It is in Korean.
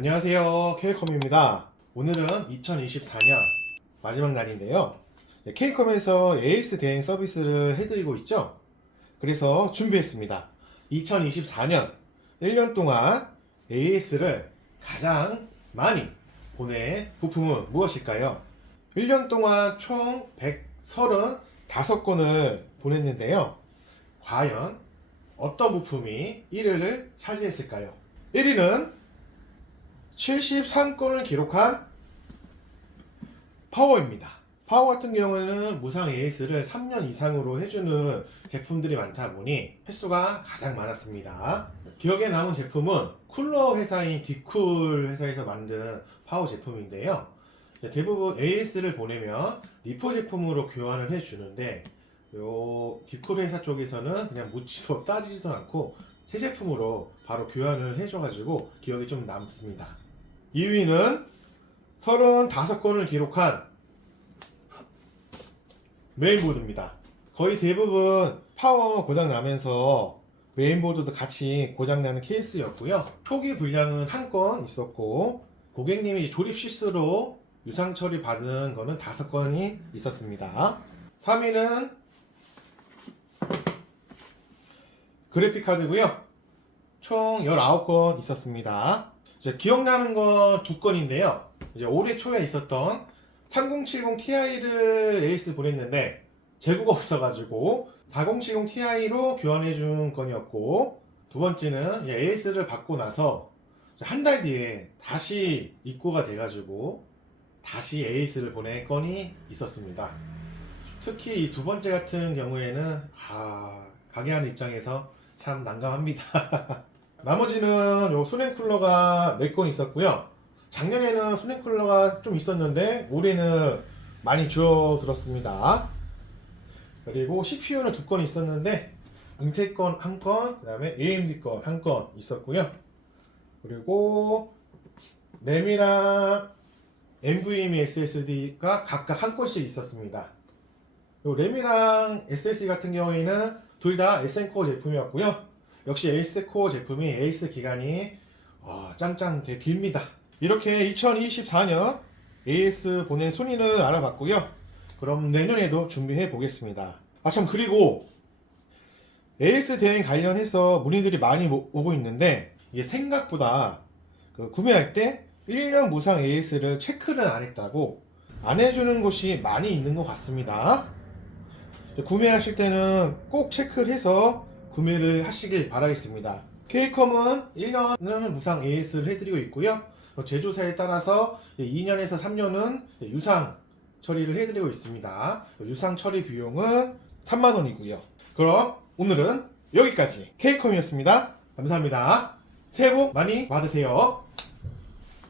안녕하세요, 케이컴입니다. 오늘은 2024년 마지막 날인데요. 케이컴에서 AS 대행 서비스를 해드리고 있죠. 그래서 준비했습니다. 2024년 1년 동안 AS를 가장 많이 보낸 부품은 무엇일까요? 1년 동안 총 135건을 보냈는데요. 과연 어떤 부품이 1위를 차지했을까요? 1위는 73건을 기록한 파워입니다. 파워 같은 경우에는 무상 AS를 3년 이상으로 해주는 제품들이 많다 보니 횟수가 가장 많았습니다. 기억에 남은 제품은 쿨러 회사인 디쿨 회사에서 만든 파워 제품인데요. 대부분 AS를 보내면 리포 제품으로 교환을 해주는데 요 디쿨 회사 쪽에서는 그냥 묻지도 따지지도 않고 새 제품으로 바로 교환을 해줘가지고 기억이 좀 남습니다. 2위는 35건을 기록한 메인보드입니다. 거의 대부분 파워 고장 나면서 메인보드도 같이 고장 나는 케이스였고요. 초기 불량은 한 건 있었고 고객님이 조립 실수로 유상 처리 받은 거는 5건이 있었습니다. 3위는 그래픽 카드고요. 총 19건 있었습니다. 이제 기억나는 건 2건인데요. 이제 올해 초에 있었던 3070 Ti를 AS 보냈는데 재고가 없어가지고 4070 Ti로 교환해 준 건이었고, 두 번째는 AS를 받고 나서 한 달 뒤에 다시 입고가 돼가지고 다시 AS를 보낸 건이 있었습니다. 특히 이 두 번째 같은 경우에는 가게 하는 입장에서 참 난감합니다. 나머지는 요 소렌쿨러가 4건 있었고요. 작년에는 소렌쿨러가 좀 있었는데 올해는 많이 줄어들었습니다. 그리고 CPU는 2건 있었는데 인텔 건 1건, 그 다음에 AMD 건 1건 있었고요. 그리고 램이랑 NVMe SSD가 각각 1건씩 있었습니다. 요 램이랑 SSD 같은 경우에는 둘 다 SN코어 제품이었고요. 역시 에이스코어 제품이 에이스 기간이 짱짱 되게 길니다. 이렇게 2024년 AS 보낸 순위를 알아봤고요. 그럼 내년에도 준비해 보겠습니다. 참, 그리고 AS 대행 관련해서 문의들이 많이 오고 있는데 이게 생각보다 구매할 때 1년 무상 AS를 체크를 안 했다고 안 해주는 곳이 많이 있는 것 같습니다. 구매하실 때는 꼭 체크를 해서 구매를 하시길 바라겠습니다. 케이컴은 1년은 무상 AS를 해드리고 있고요. 제조사에 따라서 2년에서 3년은 유상 처리를 해드리고 있습니다. 유상 처리 비용은 3만원이고요. 그럼 오늘은 여기까지 케이컴이었습니다. 감사합니다. 새해 복 많이 받으세요.